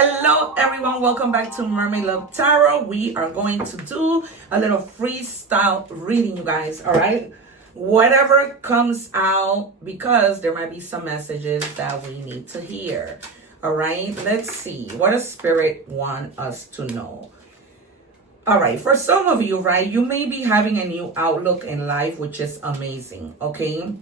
Hello everyone, welcome back to Mermaid Love Tarot. We are going to do a little freestyle reading, you guys, all right? Whatever comes out, because there might be some messages that we need to hear, all right? Let's see, what does Spirit want us to know? All right, for some of you, right, you may be having a new outlook in life, which is amazing, okay?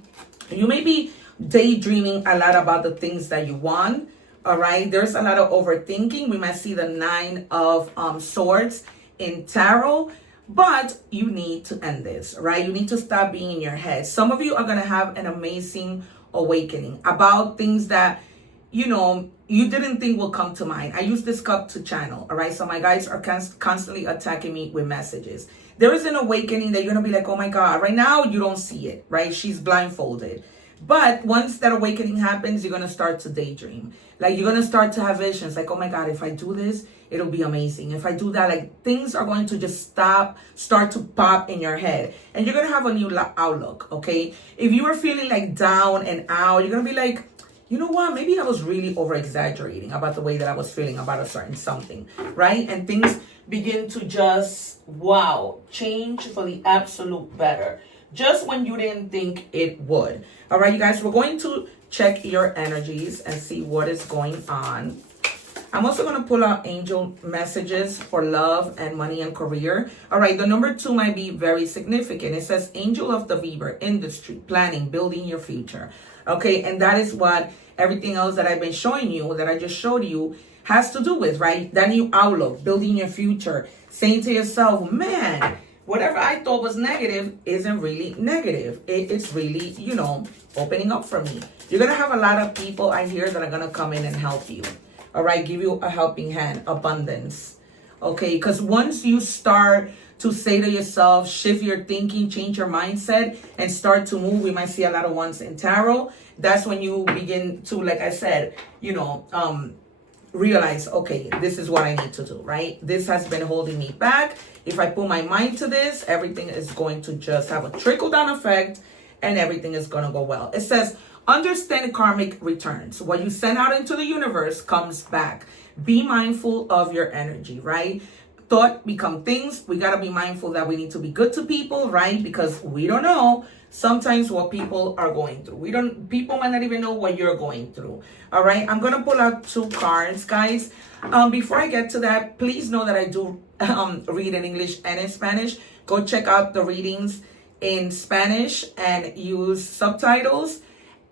You may be daydreaming a lot about the things that you want. All right, there's a lot of overthinking. We might see the Nine of Swords in tarot, but you need to end this, right? You need to stop being in your head. Some of you are going to have an amazing awakening about things that, you know, you didn't think will come to mind. I use this cup to channel, all right? So my guides are constantly attacking me with messages. There is an awakening that you're going to be like, oh my God, right now you don't see it, right? She's blindfolded. But once that awakening happens, you're going to start to daydream. Like, you're going to start to have visions like, oh my God, if I do this, it'll be amazing. If I do that, like, things are going to just start to pop in your head. And you're going to have a new outlook, okay? If you were feeling like down and out, you're going to be like, you know what? Maybe I was really over-exaggerating about the way that I was feeling about a certain something, right? And things begin to just, wow, change for the absolute better. Just when you didn't think it would. All right, you guys, we're going to check your energies and see what is going on. I'm also going to pull out angel messages for love and money and career. All right, the number 2 might be very significant. It says angel of the Weaver, industry, planning, building your future. Okay, and that is what everything else that I've been showing you, that I just showed you, has to do with, right? That new outlook, building your future, saying to yourself, man, whatever I thought was negative isn't really negative. It's really, you know, opening up for me. You're going to have a lot of people I hear that are going to come in and help you. All right, give you a helping hand, abundance. Okay, because once you start to say to yourself, shift your thinking, change your mindset, and start to move, we might see a lot of ones in tarot. That's when you begin to, like I said, you know, realize, okay, this is what I need to do, right? This has been holding me back. If I put my mind to this, everything is going to just have a trickle-down effect and everything is going to go well. It says, understand karmic returns. What you send out into the universe comes back. Be mindful of your energy, right? Thought become things. We got to be mindful that we need to be good to people, right? Because we don't know sometimes what people are going through. People might not even know what you're going through. All right, I'm gonna pull out 2 cards, guys. Before I get to that, please know that I do read in English and in Spanish. Go check out the readings in Spanish and use subtitles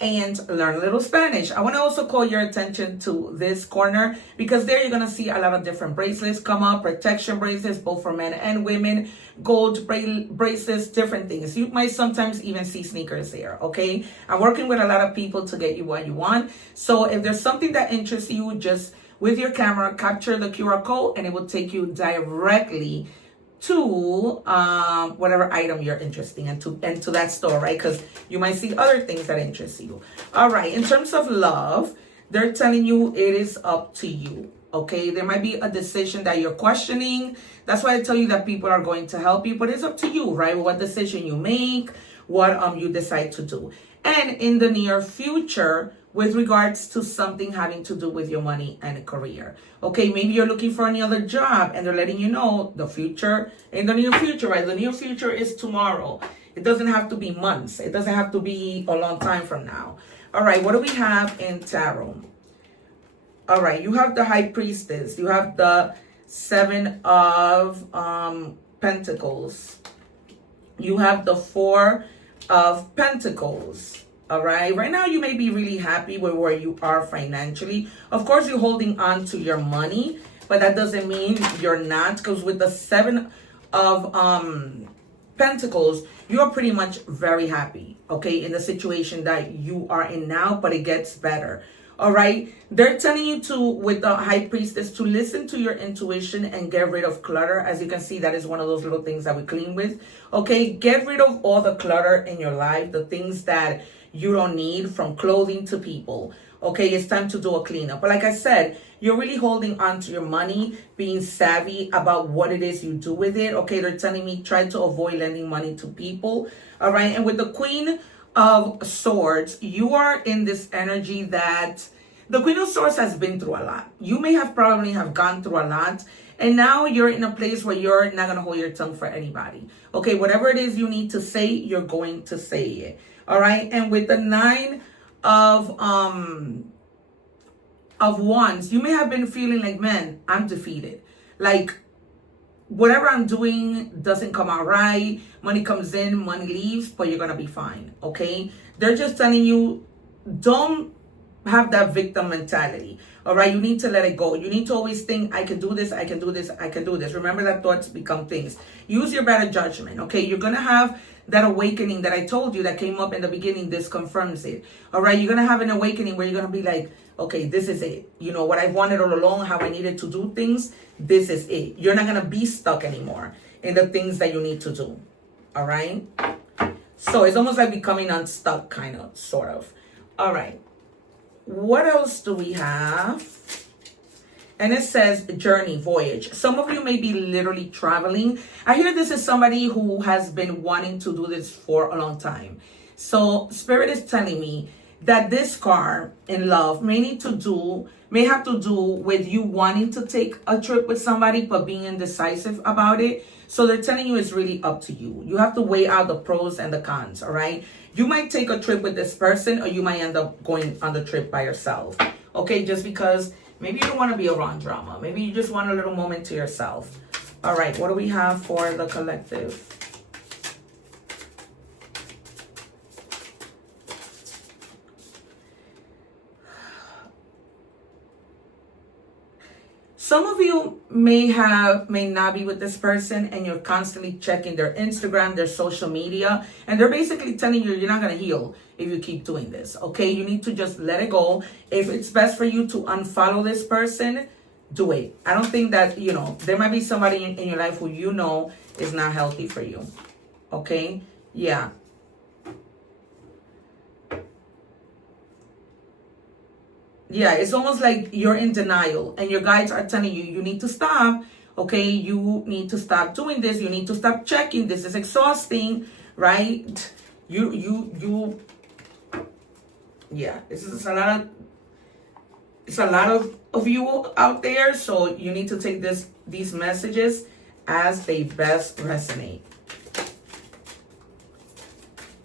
and learn a little Spanish. I want to also call your attention to this corner, because there you're going to see a lot of different bracelets come up, protection bracelets, both for men and women, gold bracelets, different things. You might sometimes even see sneakers there, okay? I'm working with a lot of people to get you what you want. So if there's something that interests you, just with your camera, capture the QR code and it will take you directly to whatever item you're interested in, and to that store, right? Because you might see other things that interest you. All right, in terms of love, they're telling you it is up to you, okay? There might be a decision that you're questioning. That's why I tell you that people are going to help you, but it's up to you, right? What decision you make, what you decide to do. And in the near future, with regards to something having to do with your money and career. Okay, maybe you're looking for any other job and they're letting you know the future, in the near future, right? The near future is tomorrow. It doesn't have to be months. It doesn't have to be a long time from now. All right, what do we have in tarot? All right, you have the High Priestess. You have the 7 of Pentacles. You have the 4 of Pentacles. All right, right now you may be really happy with where you are financially. Of course, you're holding on to your money, but that doesn't mean you're not, because with the 7 of Pentacles, you're pretty much very happy, okay, in the situation that you are in now, but it gets better. All right, they're telling you to, with the High Priestess, to listen to your intuition and get rid of clutter. As you can see, that is one of those little things that we clean with. Okay, get rid of all the clutter in your life, the things that you don't need, from clothing to people. Okay, it's time to do a cleanup. But like I said, you're really holding on to your money, being savvy about what it is you do with it. Okay, they're telling me try to avoid lending money to people. All right, and with the Queen of Swords, you are in this energy that The Queen of Swords has been through a lot. You may have probably have gone through a lot. And now you're in a place where you're not going to hold your tongue for anybody. Okay, whatever it is you need to say, you're going to say it. All right. And with the 9 of Wands, you may have been feeling like, man, I'm defeated. Like, whatever I'm doing doesn't come out right. Money comes in, money leaves, but you're going to be fine. Okay. They're just telling you, don't have that victim mentality. All right. You need to let it go. You need to always think, I can do this. I can do this. I can do this. Remember that thoughts become things. Use your better judgment. Okay. You're going to have that awakening that I told you that came up in the beginning. This confirms it. All right. You're going to have an awakening where you're going to be like, okay, this is it. You know, what I wanted all along, how I needed to do things. This is it. You're not going to be stuck anymore in the things that you need to do. All right. So it's almost like becoming unstuck, kind of, sort of. All right. What else do we have? And it says journey, voyage. Some of you may be literally traveling. I hear this is somebody who has been wanting to do this for a long time. So Spirit is telling me that this card in love may have to do with you wanting to take a trip with somebody, but being indecisive about it. So they're telling you it's really up to you. You have to weigh out the pros and the cons, all right? You might take a trip with this person, or you might end up going on the trip by yourself. Okay, just because maybe you don't want to be around drama. Maybe you just want a little moment to yourself. All right, what do we have for the collective? Some of you may not be with this person, and you're constantly checking their Instagram, their social media, and they're basically telling you you're not going to heal if you keep doing this. Okay, you need to just let it go. If it's best for you to unfollow this person, do it. I don't think that, you know, there might be somebody in your life who you know is not healthy for you. Okay, yeah. Yeah, it's almost like you're in denial, and your guides are telling you, you need to stop. Okay, you need to stop doing this. You need to stop checking. This is exhausting, right? Yeah, it's a lot of you out there. So you need to take these messages as they best resonate.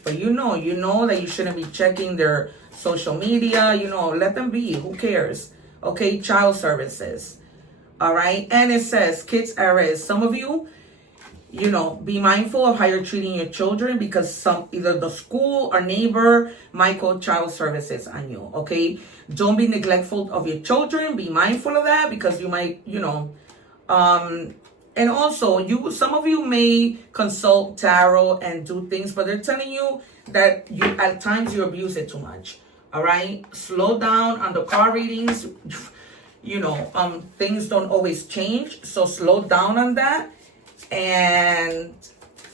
But you know that you shouldn't be checking their social media, you know, let them be. Who cares? Okay, child services. All right. And it says kids at risk. Some of you, you know, be mindful of how you're treating your children, because either the school or neighbor might call child services on you. Okay. Don't be neglectful of your children. Be mindful of that, because you might, you know, and also some of you may consult tarot and do things, but they're telling you that at times you abuse it too much. All right, slow down on the card readings. You know, things don't always change, so slow down on that and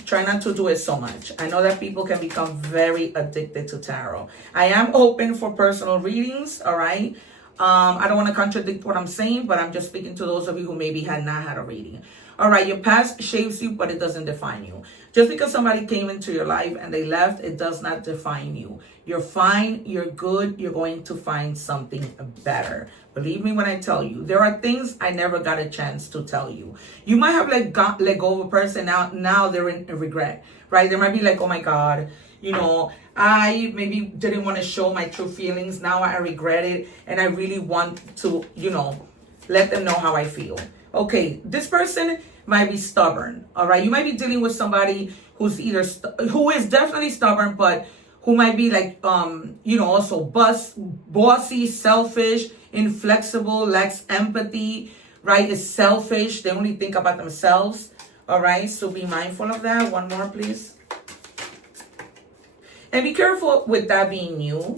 try not to do it so much. I know that people can become very addicted to tarot. I am open for personal readings. All right. I don't want to contradict what I'm saying, but I'm just speaking to those of you who maybe had not had a reading. All right, your past shapes you, but it doesn't define you. Just because somebody came into your life and they left, it does not define you. You're fine, you're good, you're going to find something better. Believe me when I tell you, there are things I never got a chance to tell you. You might have let go of a person, now they're in regret, right? They might be like, oh my God, you know, I maybe didn't want to show my true feelings. Now I regret it, and I really want to, you know, let them know how I feel. Okay, this person might be stubborn. All right, you might be dealing with somebody who's who is definitely stubborn, but who might be like, you know, also bossy, selfish, inflexible, lacks empathy, right? Is selfish. They only think about themselves. All right, so be mindful of that. One more, please. And be careful with that being you.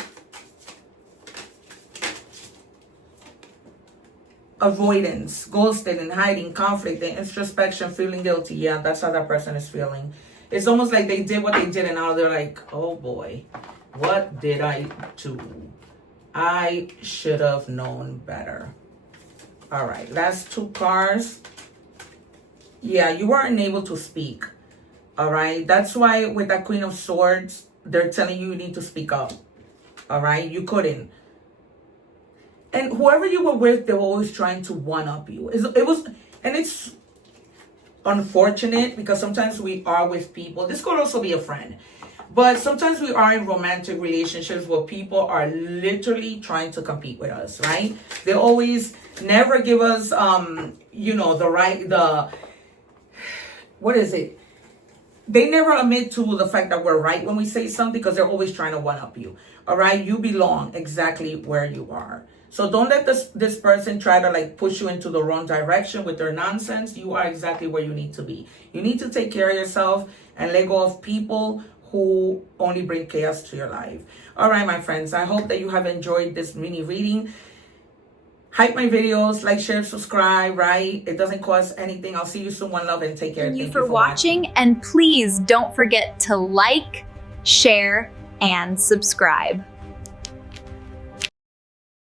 Avoidance, ghosting, and hiding, conflict, and introspection, feeling guilty. Yeah, that's how that person is feeling. It's almost like they did what they did, and now they're like, oh boy, what did I do? I should have known better. All right, last 2 cards. Yeah, you weren't able to speak. All right, that's why with that Queen of Swords, they're telling you need to speak up. All right, you couldn't. And whoever you were with, they were always trying to one-up you. It's unfortunate because sometimes we are with people. This could also be a friend. But sometimes we are in romantic relationships where people are literally trying to compete with us, right? They always never give us, what is it? They never admit to the fact that we're right when we say something because they're always trying to one-up you. All right? You belong exactly where you are. So don't let this person try to like push you into the wrong direction with their nonsense. You are exactly where you need to be. You need to take care of yourself and let go of people who only bring chaos to your life. All right, my friends. I hope that you have enjoyed this mini reading. Hype my videos, like, share, subscribe, right? It doesn't cost anything. I'll see you soon. One love and take care. Thank you for watching. And please don't forget to like, share, and subscribe.